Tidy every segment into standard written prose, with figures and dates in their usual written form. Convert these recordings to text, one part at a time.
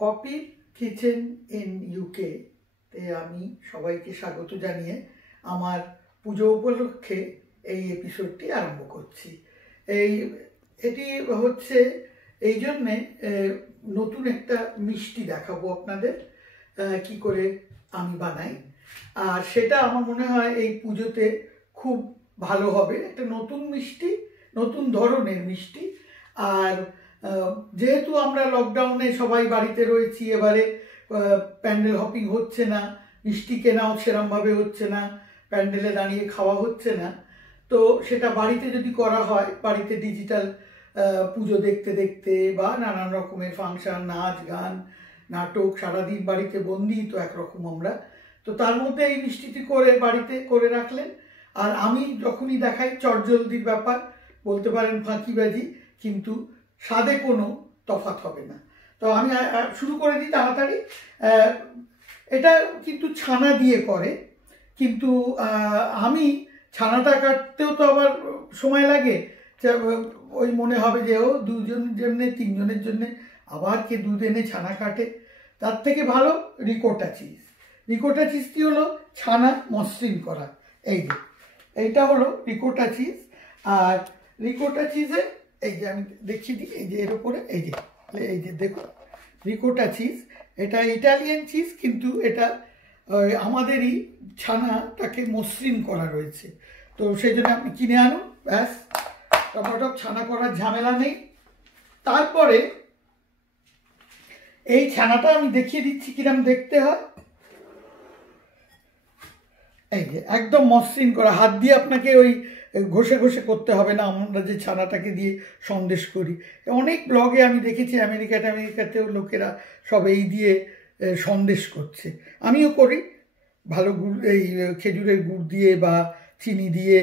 পপির kitchen in UK তে আমি সবাইকে স্বাগত জানিয়ে আমার পুজো উপলক্ষে এই এপিসোডটি আরম্ভ করছি। এটি হচ্ছে এই জন্যে নতুন একটা মিষ্টি দেখাবো আপনাদের কি করে আমি বানাই, আর সেটা আমার মনে হয় এই পুজোতে খুব ভালো হবে। একটা নতুন মিষ্টি, নতুন ধরনের মিষ্টি। আর যেহেতু আমরা লকডাউনে সবাই বাড়িতে রয়েছি, এবারে প্যান্ডেল হপিং হচ্ছে না, মিষ্টি কেনাও সেরমভাবে হচ্ছে না, প্যান্ডেলে দাঁড়িয়ে খাওয়া হচ্ছে না, তো সেটা বাড়িতে যদি করা হয়, বাড়িতে ডিজিটাল পুজো দেখতে দেখতে বা নানান রকমের ফাংশন, নাচ গান, নাটক, সারাদিন বাড়িতে বন্দি তো একরকম আমরা, তো তার মধ্যে এই মিষ্টিটি করে বাড়িতে করে রাখলেন। আর আমি যখনই দেখাই চটজলদির ব্যাপার, বলতে পারেন ফাঁকিবাজি, কিন্তু স্বাদে কোনো তফাৎ হবে না। তো আমি শুরু করে দিই তাড়াতাড়ি। এটা কিন্তু ছানা দিয়ে করে, কিন্তু আমি ছানাটা কাটতেও তো আবার সময় লাগে, ওই মনে হবে যে ও দুজনের জন্যে, তিনজনের জন্যে আবার কে দুধ এনে ছানা কাটে। তার থেকে ভালো রিকোটা চিজ। রিকোটা চিজটি হলো ছানা মসৃণ করা। এই যে এইটা হলো রিকোটা চিজ। আর রিকোটা চিজে এই যে আমি দেখিয়ে দিই, এই যে এর উপরে এই যে দেখুন রিকোটা চিজ। এটা ইটালিয়ান চিজ, কিন্তু এটা আমাদেরই ছানাটাকে মসৃণ করা রয়েছে, তো সেই জন্য আপনি কিনে আনুন, ব্যাস, টপাটপ ছানা করার ঝামেলা নেই। তারপরে এই ছানাটা আমি দেখিয়ে দিচ্ছি কিরম দেখতে হয়। এই যে একদম মসৃণ করা, হাত দিয়ে আপনাকে ওই ঘষে ঘষে করতে হবে না, আমরা যে ছানাটাকে দিয়ে সন্দেশ করি। অনেক ব্লগে আমি দেখেছি আমেরিকাতেও লোকেরা সব এই দিয়ে সন্দেশ করছে, আমিও করি। ভালো গুড়, এই খেজুরের গুড় দিয়ে বা চিনি দিয়ে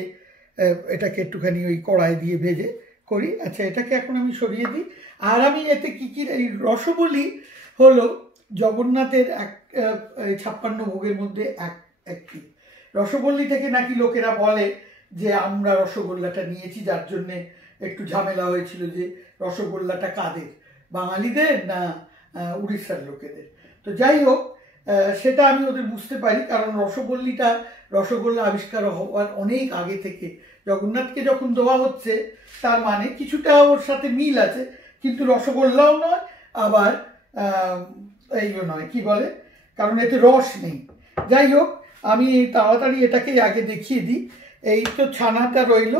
এটাকে একটুখানি ওই কড়াই দিয়ে ভেজে করি। আচ্ছা, এটাকে এখন আমি সরিয়ে দিই। আর আমি এতে কী কী, এই রসবলি হলো জগন্নাথের 56 ভোগের মধ্যে একটি। রসগোল্লি থেকে নাকি লোকেরা বলে যে আমরা রসগোল্লাটা নিয়েছি, যার জন্যে একটু ঝামেলা হয়েছিল যে রসগোল্লাটা কাদের, বাঙালিদের না উড়িষ্যার লোকেদের। তো যাই হোক, সেটা আমি ওদের বুঝতে পারি, কারণ রসগোল্লা আবিষ্কার হওয়ার অনেক আগে থেকে জগন্নাথকে যখন দেওয়া হচ্ছে, তার মানে কিছুটা ওর সাথে মিল আছে, কিন্তু রসগোল্লাও নয়, আবার এইও নয়, কি বলে, কারণ এতে রস নেই। যাই হোক, আমি তাড়াতাড়ি এটাকে আগে দেখিয়ে দিই। এই তো ছানাটা রইল,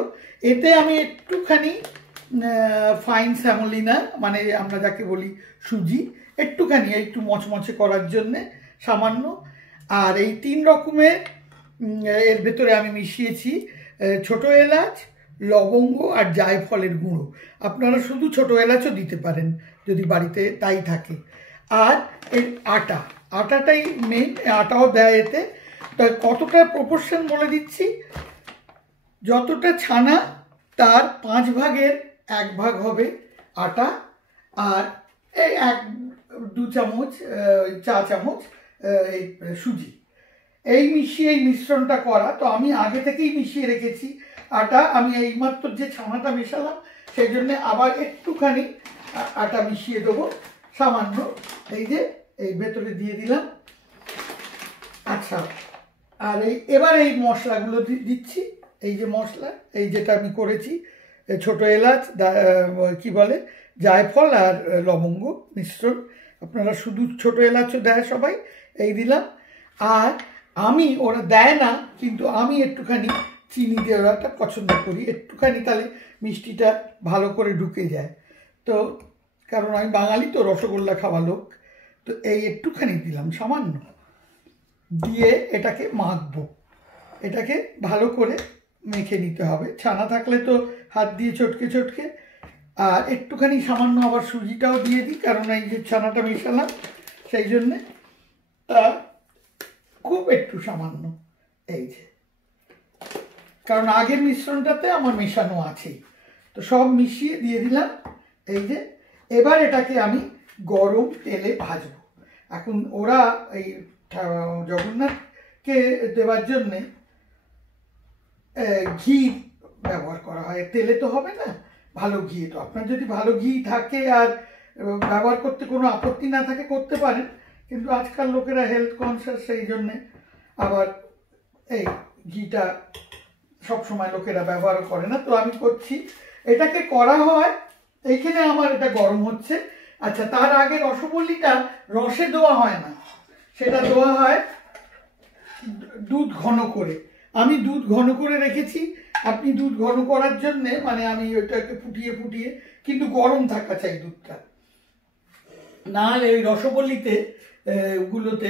এতে আমি একটুখানি ফাইন স্যামোলিনা, মানে আমরা যাকে বলি সুজি, একটুখানি একটু মচমচে করার জন্যে সামান্য। আর এই 3 রকমের এর ভেতরে আমি মিশিয়েছি ছোটো এলাচ, লবঙ্গ আর জায়ফলের গুঁড়ো। আপনারা শুধু ছোটো এলাচও দিতে পারেন যদি বাড়িতে তাই থাকে। আর এই আটাটাই মেন, আটাও দেয় এতে। তাই কতটা প্রপোর্শন বলে দিচ্ছি, যতটা ছানা তার 5 ভাগের 1 ভাগ হবে আটা, আর এই 1-2 চামচ চা চামচ এই সুজি। এই মিশ্রণটা করা, তো আমি আগে থেকেই মিশিয়ে রেখেছি আটা। আমি এইমাত্র যে ছানাটা মেশালাম, সেই জন্যে আবার একটুখানি আটা মিশিয়ে দেবো সামান্য। এই যে এই ভেতরে দিয়ে দিলাম। আচ্ছা, আর এবার এই মশলাগুলো দিচ্ছি। এই যে মশলা, এই যেটা আমি করেছি, ছোটো এলাচ, কি বলে, জায়ফল আর লবঙ্গ মিশ্রণ। আপনারা শুধু ছোটো এলাচও দেয় সবাই, এই দিলাম। আর আমি, ওরা দেয় না, কিন্তু আমি একটুখানি চিনি দেওয়াটা পছন্দ করি, একটুখানি, তাহলে মিষ্টিটা ভালো করে ঢুকে যায়। তো কারণ আমি বাঙালি তো, রসগোল্লা খাওয়া লোক, তো এই একটুখানি দিলাম সামান্য, দিয়ে এটাকে মাখবো। এটাকে ভালো করে মেখে নিতে হবে। ছানা থাকলে তো হাত দিয়ে চটকে, আর একটুখানি সামান্য আবার সুজিটাও দিয়ে দিই, কারণ এই যে ছানাটা মেশালাম সেই জন্যে, তা খুব একটু সামান্য, এই যে, কারণ আগের মিশ্রণটাতে আমার মেশানো আছেই। তো সব মিশিয়ে দিয়ে দিলাম। এই যে এবার এটাকে আমি গরম তেলে ভাজবো। এখন ওরা এই জগন্নাথকে দেওয়ার জন্যে ঘি ব্যবহার করা হয়, তেলে তো হবে না, ভালো ঘি। তো আপনার যদি ভালো ঘি থাকে আর ব্যবহার করতে কোনো আপত্তি না থাকে করতে পারেন, কিন্তু আজকাল লোকেরা হেলথ কনসিয়াস, সেই জন্যে আবার এই ঘিটা সবসময় লোকেরা ব্যবহার করে না। তো আমি করছি, এটাকে করা হয় এইখানে আমার এটা গরম হচ্ছে। আচ্ছা, তার আগে রসবল্লিটা রসে দেওয়া হয় না, সেটা দেওয়া হয় দুধ ঘন করে। আমি দুধ ঘন করে রেখেছি। আপনি দুধ ঘন করার জন্যে মানে আমি ওইটাকে ফুটিয়ে ফুটিয়ে, কিন্তু গরম থাকা চাই দুধটা, না হলে ওই রসবল্লিতে গুলোতে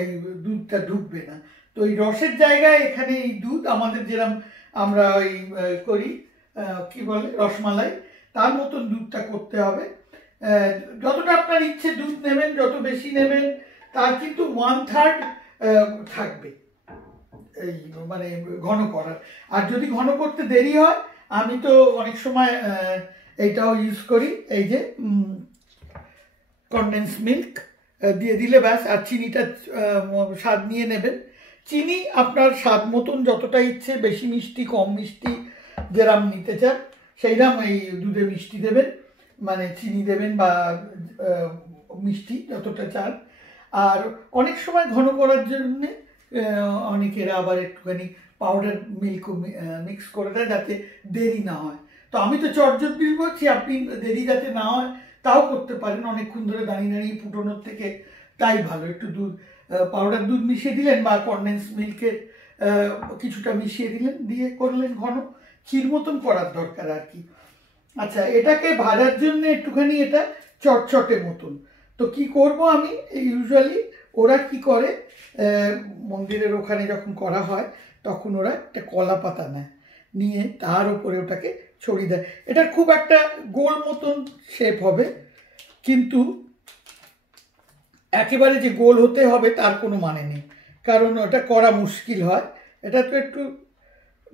এই দুধটা ঢুকবে না। তো এই রসের জায়গায় এখানে এই দুধ আমাদের যেরকম আমরা ওই করি কি বলে রসমালাই, তার মতন দুধটা করতে হবে। যতটা আপনার ইচ্ছে দুধ নেবেন, যত বেশি নেবেন তার কিন্তু 1/3 থাকবে এই মানে ঘন করার। আর যদি ঘন করতে দেরি হয়, আমি তো অনেক সময় এইটাও ইউজ করি, এই যে কনডেন্স মিল্ক দিয়ে দিলে ব্যাস। আর চিনিটা স্বাদ নিয়ে নেবেন। চিনি আপনার স্বাদ মতন যতটা ইচ্ছে, বেশি মিষ্টি কম মিষ্টি যেরাম নিতে চান সেইরাম এই দুধে মিষ্টি দেবেন, মানে চিনি দেবেন বা মিষ্টি যতটা চান। আর অনেক সময় ঘন করার জন্যে অনেকেরা আবার একটুখানি পাউডার মিল্ক মিক্স করে দেয় যাতে দেরি না হয়। তো আমি তো চটজলদি বলছি, আপনি দেরি যাতে না হয় তাও করতে পারেন, অনেকক্ষণ ধরে দাঁড়িয়ে দাঁড়িয়ে ফুটোনোর থেকে তাই ভালো। একটু দুধ পাউডার দুধ মিশিয়ে দিলেন বা কনডেন্স মিল্কের কিছুটা মিশিয়ে দিলেন, দিয়ে করলেন ঘন, ক্ষীর মতন করার দরকার আর কি। আচ্ছা, এটাকে ভাজার জন্য একটুখানি এটা চটচটে মতন। তো কি করব আমি, ইউজুয়ালি ওরা কি করে মন্দিরের ওখানে যখন করা হয় তখন ওরা একটা কলা পাতা নেয়, নিয়ে তার উপরে ওটাকে ছড়িয়ে দেয়। এটার খুব একটা গোল মতন শেপ হবে, কিন্তু একেবারে যে গোল হতে হবে তার কোনো মানে নেই, কারণ ওটা করা মুশকিল হয়। এটা তো একটু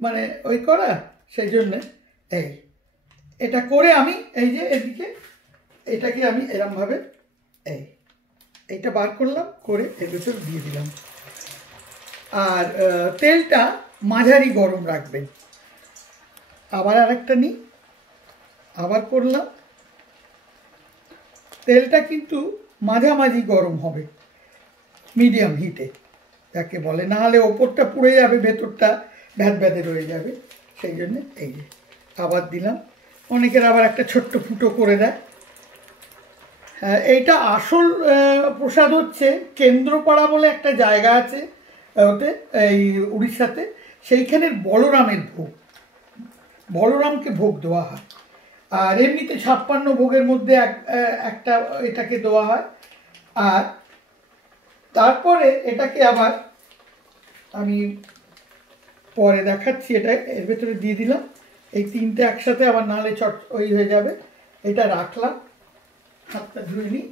মানে ওই করা, সেই জন্যে এটা করে আমি এই যে এদিকে এটাকে আমি এরমভাবে এইটা বার করলাম, করে এর ভেতর দিয়ে দিলাম। আর তেলটা মাঝারি গরম রাখবেন। আবার আরেকটা নিই, আবার করলাম। তেলটা কিন্তু মাঝামাঝি গরম হবে, মিডিয়াম হিটে যাকে বলে, না হলে ওপরটা পুড়ে যাবে, ভেতরটা ভ্যাদ ভ্যাদে রয়ে যাবে। সেই জন্য এই যে আবার দিলাম। অনেকের আবার একটা ছোট্ট ফুটো করে দেয়। এইটা আসল প্রসাদ হচ্ছে কেন্দ্রপাড়া বলে একটা জায়গা আছে ওতে, এই উড়িষ্যাতে, সেইখানের বলরামের ভোগ, বলরামকে ভোগ দেওয়া হয়। আর এমনিতে 56 ভোগের মধ্যে একটা এটাকে দেওয়া হয়। আর তারপরে এটাকে আবার আমি পরে দেখাচ্ছি, এটা এর ভেতরে দিয়ে দিলাম। এই তিনটে একসাথে আবার নাহলে চট ওই হয়ে যাবে। এটা রাখলাম, হাতটা ধুয়ে নিই।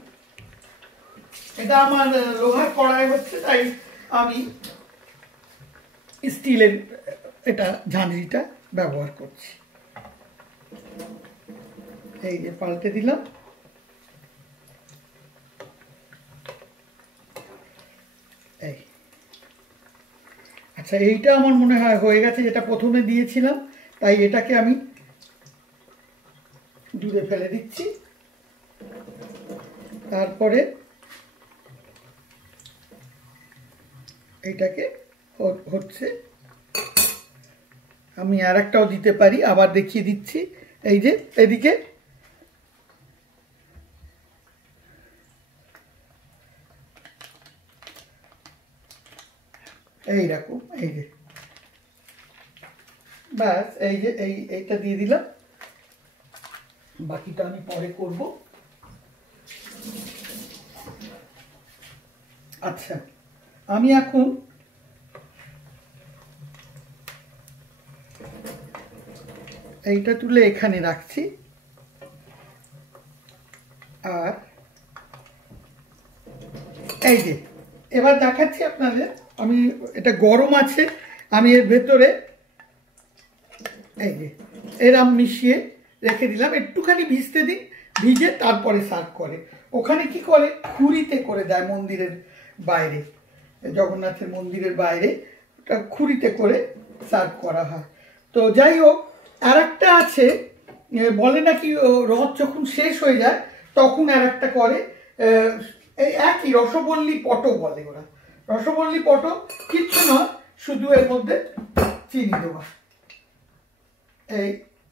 এটা আমার লোহার কড়াই হচ্ছে, তাই আমি স্টিলের এটা ঝাঁঝরিটা ব্যবহার করছি। এই যে পাল্টে দিলাম। এই আচ্ছা, এইটা আমার মনে হয় হয়ে গেছে, যেটা প্রথমে দিয়েছিলাম, তাই এটাকে আমি দুধে ফেলে দিচ্ছি। তারপরে এইটাকে হচ্ছে, আমি আর একটাও দিতে পারি, আবার দেখিয়ে দিচ্ছি। এই যে এদিকে এইরকম, এই যে ব্যাস, এই যে এইটা দিয়ে দিলাম। বাকিটা আমি পরে করব। আচ্ছা, আমি এখন এইটা তুলে এখানে রাখছি। আর এই যে এবার দেখাচ্ছি আপনাদের, আমি এটা গরম আছে, আমি এর ভেতরে এই যে এরম মিশিয়ে রেখে দিলাম। একটুখানি ভিজতে দিন, ভিজে তারপরে সার্ভ করে। ওখানে কি করে, খুঁড়িতে করে দেয় মন্দিরের বাইরে, জগন্নাথের মন্দিরের বাইরে ওটা খুঁড়িতে করে সার্ভ করা হয়। তো যাই হোক, আর একটা আছে, বলে নাকি রথ যখন শেষ হয়ে যায় তখন আর একটা করে এই একই রসবল্লী পটো বলে ওরা, রসবল্লী পটো, কিচ্ছু নয়, শুধু এর মধ্যে চিনি দেওয়া, এই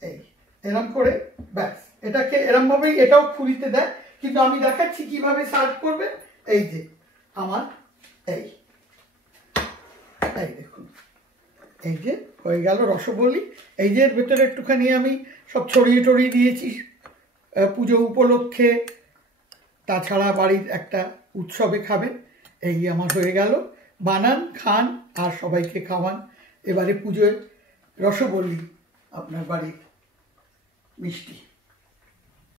এই এরম করে ব্যাস। এটাকে এরমভাবেই এটাও ফুরিতে দেয়, কিন্তু আমি দেখাচ্ছি কিভাবে সার্ভ করবে। এই যে আমার এই এই দেখুন, এই যে হয়ে গেল রসবলি। এই যে এর ভেতরে একটুখানি আমি সব ছড়িয়ে টড়িয়ে দিয়েছি পুজো উপলক্ষে, তাছাড়া বাড়ির একটা উৎসবে খাবেন। এই আমার হয়ে গেল, বানান, খান আর সবাইকে খাওয়ান। এবারে পুজোয় রসবলি আপনার বাড়ির মিষ্টি।